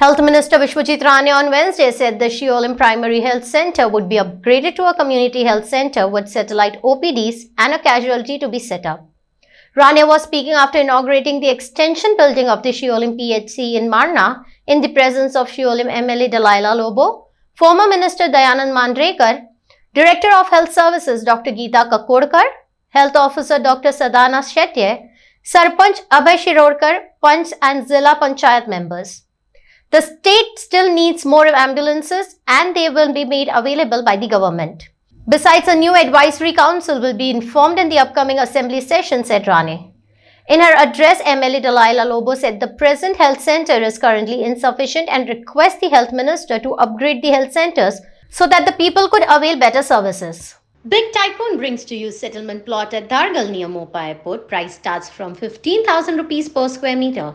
Health Minister Vishwajit Rane on Wednesday said the Shiolim Primary Health Centre would be upgraded to a community health centre with satellite OPDs and a casualty to be set up. Rane was speaking after inaugurating the extension building of the Shiolim PHC in Marna in the presence of Shiolim MLA Delilah Lobo, former Minister Dayanand Mandrekar, Director of Health Services Dr. Geeta Kakodkar, Health Officer Dr. Sadhana Shetye, Sarpanch Abhay Shirorkar, Panch and Zilla Panchayat members. The state still needs more ambulances and they will be made available by the government. Besides, a new advisory council will be informed in the upcoming assembly session, said Rane. In her address, MLA Delilah Lobo said the present health centre is currently insufficient and requests the health minister to upgrade the health centres so that the people could avail better services. Big Tycoon brings to you settlement plot at Dargal near Mopa Airport. Price starts from 15,000 rupees per square meter.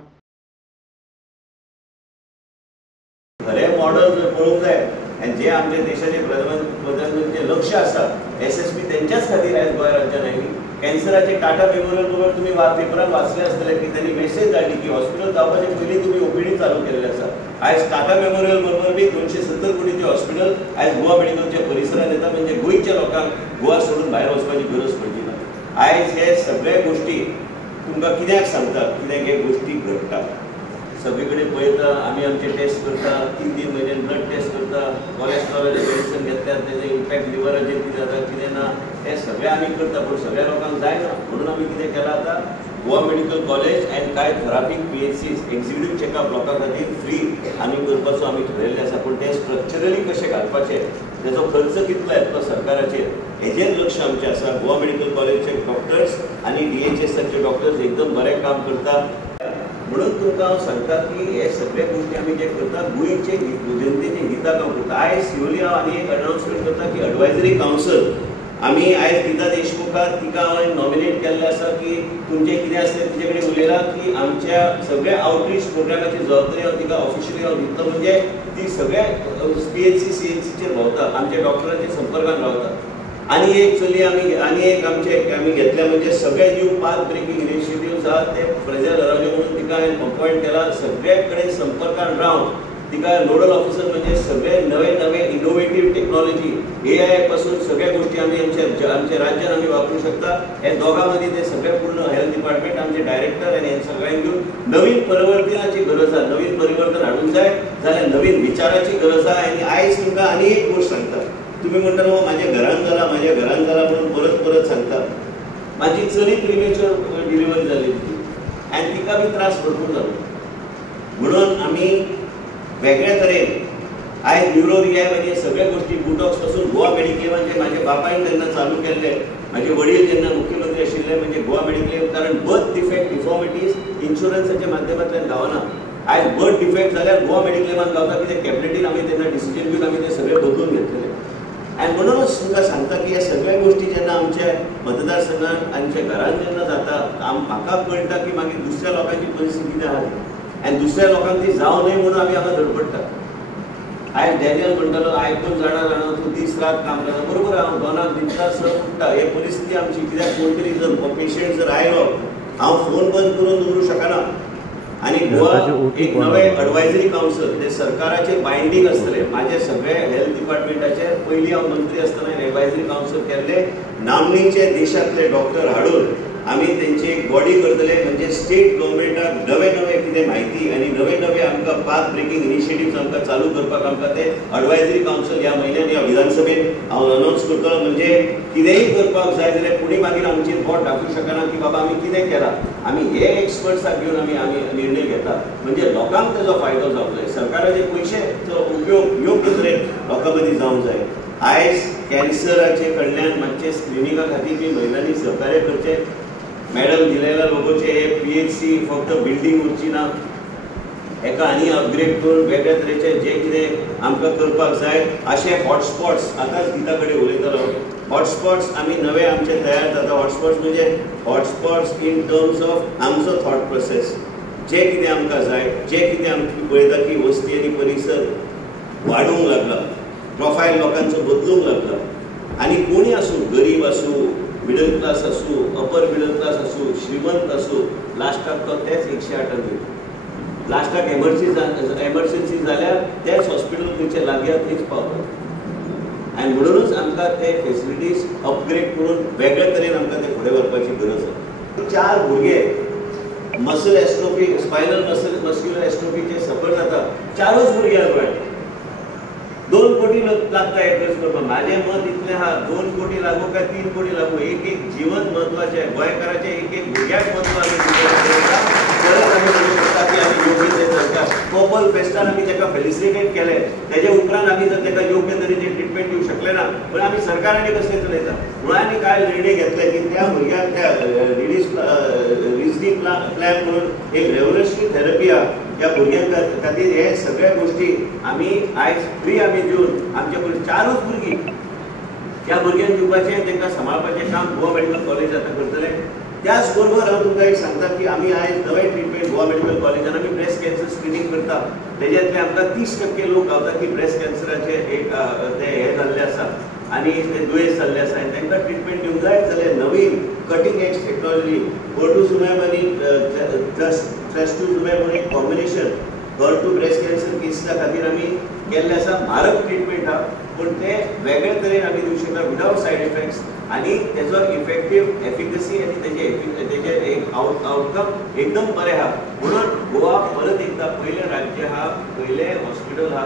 खरे model जर पळोवंक जाय आनी जे आमचे देशाचे प्रधानमंत्रीचे लक्ष आसा SSP त्यांच्याच खातीर आयज गोंय राज्यान आयली. कॅन्सराचे टाटा मेमोरियल बरोबर तुमी पेपरान वाचले आसतले की त्यांनी मेसेज धाडली की हॉस्पिटल जावपाचे पयलीं तुमी OPD चालू केल्ले आसा. आयज टाटा मेमोरियल बरोबर बी 270 कोटीचे हॉस्पिटल आयज गोवा मेडिकलच्या परिसरात येता म्हणजे गोंयच्या लोकांक गोवा सोडून भायर वचपाची गरज पडची ना. आयज हे सगळे गोष्टी तुमकां कित्याक सांगतात कित्याक हे गोष्टी घडटात. सगळीकडे पळयता आमी आमचे टेस्ट करता 3-3 म्हयने ब्लड टेस्ट करता कोलेस्ट्रॉलाचे मेडिसिन घेतल्यार तेजे इम्पॅक्ट लिव्हराचेर कितें जाता कितें ना हे सगळें आमी करता पूण सगळ्या लोकांक जायना म्हणून आमी कितें केलां आतां गोवा मेडिकल कॉलेज एंड कांय थेरापीक PHCs एक्झिक्युटीव चेकअप लोकां खातीर फ्री आमी करपाचो आमी ठरयल्लें आसा पूण ते स्ट्रक्चरली कशें घालपाचें तेजो खर्च कितलो येतलो सरकाराचेर हेजेर लक्ष आमचें आसा. गोवा मेडिकल कॉलेजचे डॉक्टर्स आनी DHSचे डॉक्टर्स एकदम बरें काम करतात म्हणून तुमकां हांव सांगता की हे सगळे गोष्टी आमी जे करता गोंयचे जनतेचे हिताक हांव करता. आयज शिवोली हांव आनी एक अनाउन्समेंट करता की एडवायझरी कावन्सिल आमी आयज गीता देशमुखाक तिका हांवें नॉमिनेट केल्लें आसा की तुमचें कितें आसलें तिचे कडेन उलयलां की आमच्या सगळ्या आउटरीच प्रोग्रामाची जबाबदारी हांव तिका ऑफिशियली हांव दितलो म्हणजे ती सगळ्या PHC CHCचेर भोंवता आमच्या डॉक्टरांच्या संपर्कांत रावता. आनी एक चली आमी घेतल्या म्हणजे सगळे न्यू पाथ ब्रेकिंग इनिशिएटिव्स आहात ते फ्रेजर रावले म्हणून तिका हांवें अपॉयंट केला. सगळे कडेन संपर्कांत रावन तिका नोडल ऑफिसर म्हणजे सगळे नवे इनोवेटीव टेक्नॉलॉजी AI पासून सगळ्या गोष्टी आमी आमच्या राज्यात आमी वापरूं शकता. हे दोगां मदीं ते सगळे पूर्ण हेल्थ डिपार्टमेंट आमचे डायरेक्टर आनी हे सगळ्यांक घेवन नवीन परिवर्तनाची गरज आसा. नवीन परिवर्तन हाडूंक जाय जाल्यार नवीन विचाराची गरज आसा. आनी आयज तुमकां आनी एक गोश्ट सांगता. तुम्ही म्हणटा न्हू म्हाज्या घरान जाला म्हणून परत सांगता. म्हाजी चली प्रिमेच्युअर डिलिव्हरी जाली आनी तिका बी त्रास भरपूर जालो म्हणून आमी वेगळ्या तरेन आयज न्यूरो रिहॅब आनी सगळ्या गोष्टी बुटॉक्स पासून गोवा मेडिक्लेमान जे म्हाज्या बापायन जेन्ना चालू केल्ले म्हाजे वडील जेन्ना मुख्यमंत्री आशिल्ले म्हणजे गोवा मेडिक्लेम कारण बर्थ डिफेक्ट डिफॉर्मिटीज इन्शुरन्साच्या माध्यमांतल्यान गावना. आयज बर्थ डिफेक्ट जाल्यार गोवा मेडिक्लेमान गावता कित्याक कॅबिनेटीन आमी तेन्ना डिसिजन घेवन आमी ते सगळे बदलून घेतलेले. आनी म्हणूनच तुमकां सांगता की ह्या सगळ्या गोष्टी जेन्ना आमच्या मतदारसंघात आमच्या घरांत जेन्ना जाता म्हाका कळटा की मागीर दुसऱ्या लोकांची परिस्थिती कितें आहा आनी दुसऱ्या लोकांक ती जावं न्हय म्हणून आमी हांगा धडपडटा. आयज डॅनियल म्हणटालो आयकून जाणा तूं दीस रात काम करता बरोबर हांव 2 दिसता स उठटा. हे परिस्थिती आमची कित्याक कोण तरी जर पेशंट जर आयलो हांव फोन बंद करून दवरूं शकना. आनी गोवा एक नवे एडवायझरी कावन्सिल ते सरकाराचे बायंडींग आसतले. म्हाजे सगळे हेल्थ डिपार्टमेंटाचे पयलीं हांव मंत्री आसतना एडवायझरी कावन्सिल केल्ले नामनेचे देशांतले डॉक्टर हाडून आमी तेंची एक बॉडी करतले म्हणजे स्टेट गव्हर्मेंटाक नवे कितें म्हायती आनी नवे आमकां पाथ ब्रेकिंग इनिशिएटिव्स आमकां चालू करपाक आमकां ते एडवायझरी कावन्सिल ह्या म्हयन्यान ह्या विधानसभेत हांव अनाउन्स करतलो. म्हणजे कितेंय करपाक जाय जाल्यार फुडें मागीर आमचेर बोट दाखोवंक शकना की बाबा आमी कितें केलां. आमी हे एक्सपर्ट्साक घेवन आमी निर्णय घेता म्हणजे लोकांक तेजो फायदो जावंक जाय. सरकाराचे पयशेचो उपयोग योग्य तरेन लोकां मदीं जावंक जाय. आयज कॅन्सराचे कडल्यान मातशें स्क्रिनिंगा खातीर बी महिलांनी सहकार्य करचें. मॅडम दिलेला लोगोचे हे PHC फक्त बिल्डींग उरची ना हेका आनी अपग्रेड करून वेगळ्या तरेचे जे कितें आमकां करपाक जाय अशे हॉटस्पॉट्स आतांच गीता कडेन उलयतालो. हॉटस्पॉट्स आमी नवे आमचे तयार जाता. हॉटस्पॉट्स म्हणजे हॉटस्पॉट्स इन टर्म्स ऑफ आमचो थॉट प्रोसेस जे कितें आमकां जाय जे कितें आमी पळयता की वस्ती आनी परिसर वाडूंक लागला प्रोफायल लोकांचो बदलूंक लागला आनी कोणी आसूं गरीब आसूं मिडल क्लास आसूं अपर मिडल क्लास आसूं श्रीमंत आसूं लास्टाक तो तेच 108 दिता. लास्टाक एमर्जन्सी जाल्यार तेच हॉस्पिटल खंयचे लागीं थंयच पावतात आनी म्हणूनच आमकां ते फेसिलिटीज अपग्रेड करून वेगळे तरेन आमकां ते फुडें व्हरपाची गरज आसा. 4 भुरगे मसल एस्ट्रोफी स्पायनल मस्क्युलर एस्ट्रोफीचे सफर जाता. 4च भुरग्यांक गोंयांत 2 कोटी लागता हे खर्च करपाक. म्हाजें मत इतलें आहा 2 कोटी लागू काय 3 कोटी लागू एक जीवन म्हत्वाचें गोंयकाराचें एक भुरग्याक म्हत्व आमी तरच आमी म्हणूं शकता की आमी योग्य ते सरकार पर्पल फेस्टान आमी ताका फेलिसिटेट केलें. तेजे उपरांत आमी जर ताका योग्य तरेचे ट्रिटमेंट दिवंक शकले ना पण आमी सरकारांनी कसले चलयता. म्हणून आमी कांय निर्णय घेतले की त्या भुरग्यांक त्या रिजनी प्लॅन म्हणून एक रेव्होल्युशनरी थेरपी आहा त्या भुरग्यां खातीर हे सगळे गोष्टी आमी आयज फ्री आमी दिवन आमचे कडेन 4च भुरगीं त्या भुरग्यांक दिवपाचें तांकां सांबाळपाचें काम गोवा मेडिकल कॉलेज आतां करतले. त्याच बरोबर हांव तुमकां एक सांगता की आमी आयज नवें ट्रिटमेंट गोवा मेडिकल कॉलेजान आमी ब्रेस्ट कॅन्सर स्क्रिनींग करता. तेज्यांतले आमकां 30% लोक गावता की ब्रेस्ट कॅन्सराचे एक ते हे जाल्ले आसा आनी ते दुयेंस जाल्ले आसा आनी तांकां ट्रिटमेंट दिवंक जाय जाल्यार नवीन कटींग एज टेक्नॉलॉजी कोर्टुजुमॅब आनी ट्रस्टुजुमॅब म्हणून एक कॉम्बिनेशन टू ब्रेस्ट कॅन्सर केसीच्या खातीर आमी केल्ले आसा. म्हारग ट्रिटमेंट आहा पूण ते वेगळे तरेन आमी दिवंक शकता विदाउट सायड इफेक्ट्स आनी तेजो इफेक्टीव एफिकसी आनी तेजे एक आउटकम एकदम बरें आहा. म्हणून गोवा परत एकदा पयलें राज्य आहा पयलें हॉस्पिटल आहा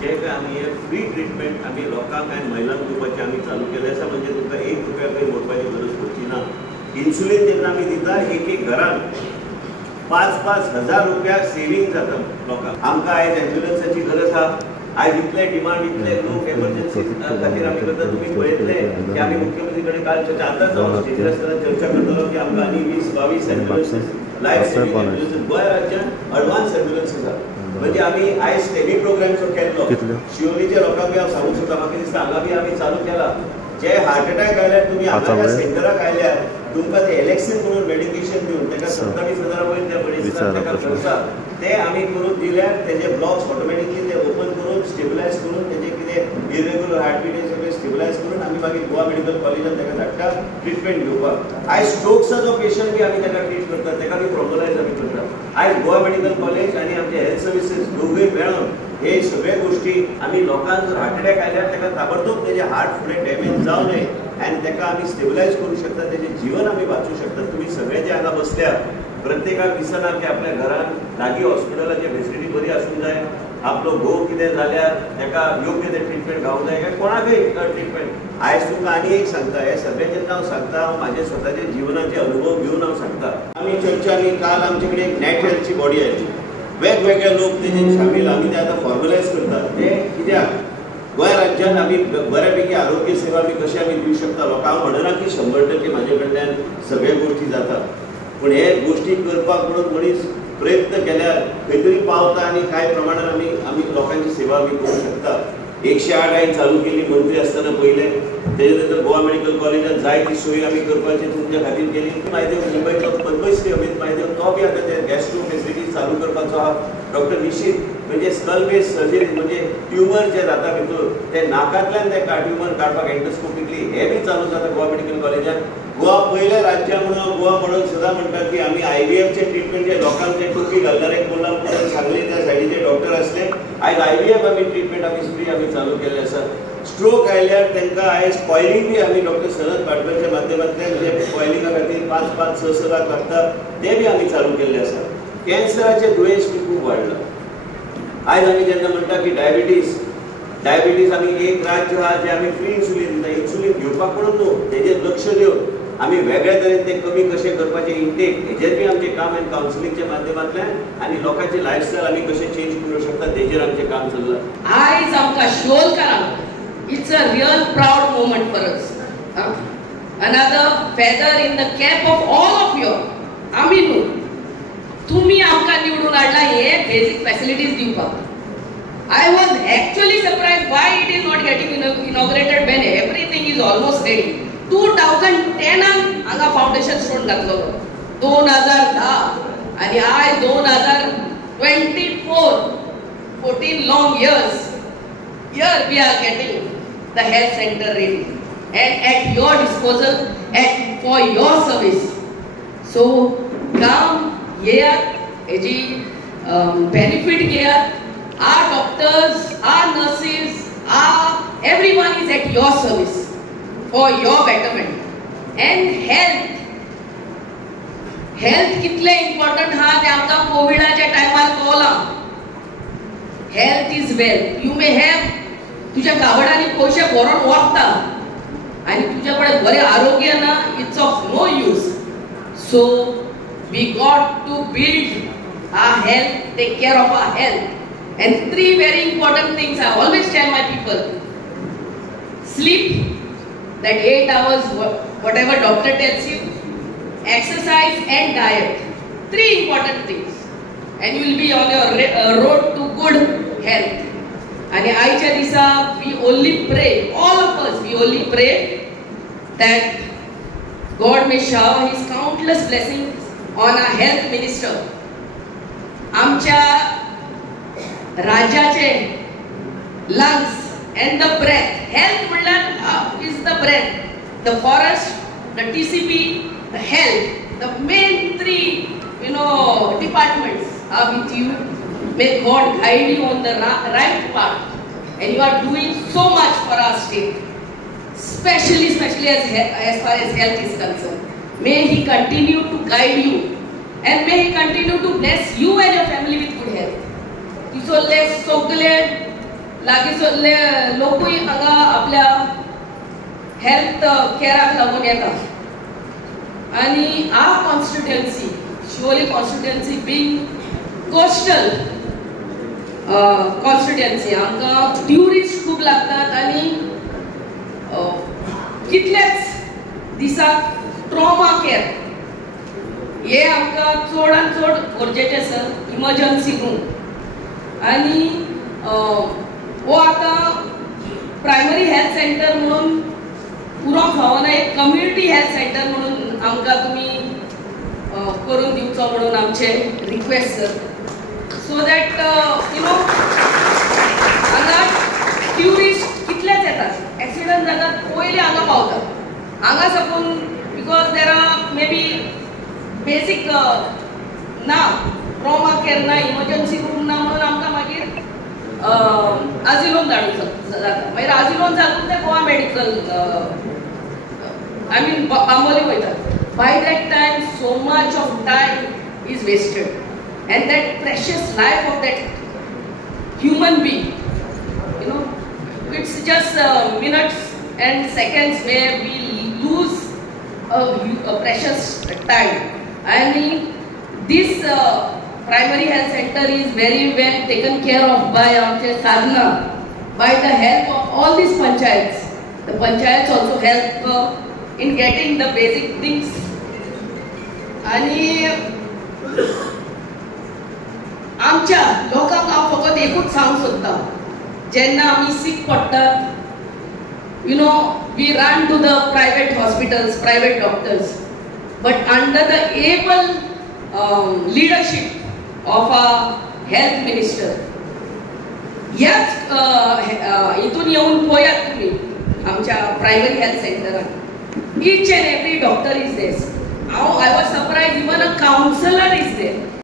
जे काय आमी हे फ्री ट्रिटमेंट आमी लोकांक आनी महिलांक दिवपाचें आमी चालू केलें आसा. म्हणजे तुमकां 1 रुपया खंय मोडपाची गरज पडची ना. इन्सुलीन जेन्ना आमी दिता एक घरान 5-5 हजार रुपया सेविंग जाता लोकांक. आमकां आयज एम्ब्युलन्साची गरज आहा. आयज इतले डिमांड इतले लोक एमर्जन्सी खातीर आमी करता. तुमी पळयतले की आमी मुख्यमंत्री कडेन काल आतांच हांव स्टेजीर आसतना चर्चा करतलो की आमकां आनी 20-22 एम्ब्युलन्सीस लायफ सेविंग एम्ब्युलन्सीस गोंय राज्यांत एडवान्स एम्ब्युलन्सीस आहा. म्हणजे आमी आयज टेली प्रोग्राम केल्लो शिवोलीच्या लोकांक हांव सांगूंक सोदता. म्हाका दिसता हांगा बी आमी चालू केला. जे हार्ट अटॅक आयल्यार तुमी हांगा सेंटराक आयल्यार तुमकां ते एलेक्सीन म्हणून मेडिकेशन दिवन ताका 27,000 वयर त्या मेडिसिनाक ताका खर्च ते आमी करून दिल्यार तेजे ब्लॉक्स ऑटोमॅटिकली ते ओपन करून स्टेबलायज करून तेजे कितें इरेग्युलर हार्टबीट सगळे स्टेबलायज करून आमी मागीर गोवा मेडिकल कॉलेजान ताका धाडटा ट्रिटमेंट घेवपाक. आयज स्ट्रोक्सचा जो पेशंट बी आमी ताका ट्रीट करता ताका बी प्रॉब्लमायज आमी करता. आयज गोवा मेडिकल कॉलेज आनी आमचे हेल्थ सर्विसीस दोगूय मेळून हे सगळे गोष्टी आमी लोकांक जर हार्ट अटॅक आयल्यार ताका ताबडतोब तेजे हार्ट फुडें डॅमेज जावं नये आनी ताका आमी स्टेबलायज करूंक शकता. तेजें जीवन आमी वाचूंक शकता. तुमी सगळे जे हांगा बसल्या प्रत्येकाक दिसना की आपल्या घरान लागीं हॉस्पिटलाची फेसिलिटी बरी आसूंक जाय. आपलो घोव कितें जाल्यार ताका योग्य ते ट्रिटमेंट गावूंक जाय काय कोणाकय ट्रिटमेंट. आयज तुमकां आनी एक सांगता हे सगळे जेन्ना हांव सांगता हांव म्हाजे स्वताचे जिवनाचे अनुभव घेवन हांव सांगता. आमी चर्चांनी काल आमचे कडेन एक नॅट हेल्थची बॉडी आयली. वेगवेगळे लोक तेजेर शामील आमी ते आतां फॉर्मलायज करतात. ते कित्याक गोंय राज्यांत आमी बऱ्यापैकी आरोग्य सेवा आमी कशी आमी दिवंक शकता लोकांक. हांव म्हणना की 100% म्हाजे कडल्यान सगळे गोष्टी जातात पूण हे गोष्टी करपाक म्हणून मनीस प्रयत्न केल्यार खंय तरी पावता आनी कांय प्रमाणान आमी लोकांची सेवा आमी करूंक शकता. 108 आयज चालू केल्ली मंत्री आसतना पयले तेजे नंतर गोवा मेडिकल कॉलेजात जाय ती सोय आमी करपाची तुमच्या खातीर केली. मायदेव मुंबयचो पद्मश्री अमित मायदेव तो बी आतां ते गॅस्ट्रो फेसिलिटीज चालू करपाचो आहा. डॉक्टर निशीत म्हणजे स्कल बेस सर्जरी म्हणजे ट्युमर जे जाता भितर ते नाकांतल्यान ते ट्युमर काडपाक एंडोस्कोपिकली हे बी चालू जाता गोवा मेडिकल कॉलेजात. गोवा पयले राज्य म्हणून गोवा म्हणून सदां म्हणटा की आमी IVFचे ट्रिटमेंट जे लोकांक जे टोपी घालणारे कोल्हापूर सांगली त्या सायडीचे डॉक्टर आसले आयज IVF आमी ट्रिटमेंट आमी फ्री आमी चालू केल्ले आसा. स्ट्रोक आयल्यार तांकां आयज कॉयलिंग बी आमी डॉक्टर शरद पाटकरच्या माध्यमांतल्यान जे कॉयलिंगा खातीर 5-6 लाख लागता ते बी आमी चालू केल्ले आसा. कॅन्सराचे दुयेंस बी खूब वाडला. आयज आमी जेन्ना म्हणटा की डायबिटीज आमी एक राज्य आहा जे आमी फ्री इन्सुलीन दिता. इन्सुलीन घेवपाक म्हणून न्हू तेजेर लक्ष दिवन आमी वेगळे तरेन ते कमी कशें करपाचें इंटेक हेजेर बी आमचें काम आनी कावन्सिलिंगच्या माध्यमांतल्यान आनी लोकांचे लायफस्टायल आमी कशें चेंज करूंक शकता तेजेर आमचें काम चल्लां. आयज आमकां शिरोलकारांक it's a real proud moment for us. Another feather in the cap of all of you. आमी न्हू तुमी आमकां निवडून हाडला हे बेसिक फॅसिलिटीज दिवपाक. I was actually surprised why it is not getting inaugurated when everything is almost ready. 2010 हांगा foundation stone घातलो 2010 आणि आज 2024 14 long years here we are getting the health center ready and at your disposal and for your service. So come here, Eji benefit घेयात. Our doctors, our nurses, everyone is at your service for your betterment. And health कितले important हा ते आमका कोविडाच्या टायमार कळला. Health is wealth. You may have तुझ्या गावडानी पैसे भरून वागता आणि तुझ्याकडे बरे आरोग्य ना, it's of no use. So we got to build our health, take care of our health. And 3 very important things I always tell my people. Sleep, that 8 hours, whatever doctor tells you. Exercise and diet. 3 important things. And you will be on your road to good health. And आईच्या दिसा we only pray, all of us, we only pray that God may shower His countless blessings on our health minister. आमच्या राजाचे lungs and the breath. Health म्हणल्यार is the breath. The forest, the TCP, the health. The main 3, departments are with you. May God guide you on the right path. And you are doing so much for our state. Especially as far as health is concerned. May He continue to guide you. And may He continue to bless you and your family with good health. तिसोले सगळे लागीसोले लोकूय हांगा आपल्या health केअराक लागून येतात. आणि our constituency, Shioli constituency being coastal constituency, आमकां tourist खूप लागतात आणि कितलेच दिसाक ट्रॉमा केअर हे आमकां चडांत चड गरजेचें आसा. इमर्जन्सी रूम आणि वो आता प्रायमरी हेल्थ सेंटर म्हणून पुरो खावना, एक कम्युनिटी हेल्थ सेंटर म्हणून आमकां तुमी करून दिवचो म्हणून आमचे रिक्वेस्ट सर. सो दॅट हांगा ट्युरिस्ट कितलेच येतात, एक्सिडंट जातात पयलीं हांगा पावतात. हांगा साकून because there are may be बेसीक ना, ट्रॉमा केअर ना, इमर्जन्सी रूम ना, म्हणून आमकां मागीर आजिलोन धाडूंक जाता. मागीर आजिलोन जातून ते गोवा मेडिकल बांबोली वयतात. By that time, so much of time is wasted, and that precious life of that human being, it's just minutes and seconds where we lose a precious time. I mean, this primary health center is very well taken care of by Amche Sadhana, by the help of all these panchayats. The panchayats also help in getting the basic things. आणि आमच्या लोकांक हांव फकत एकूच सांगूंक सोदतां, जेन्ना आमी सीक पडटात, we run to the private hospitals, private doctors, but under the able leadership of our health minister, ह्याच हितून येऊन पळयात तुमी आमच्या प्रायमरी हेल्थ सेंटरान. Each and every doctor is there. I was surprised, even a counselor is there.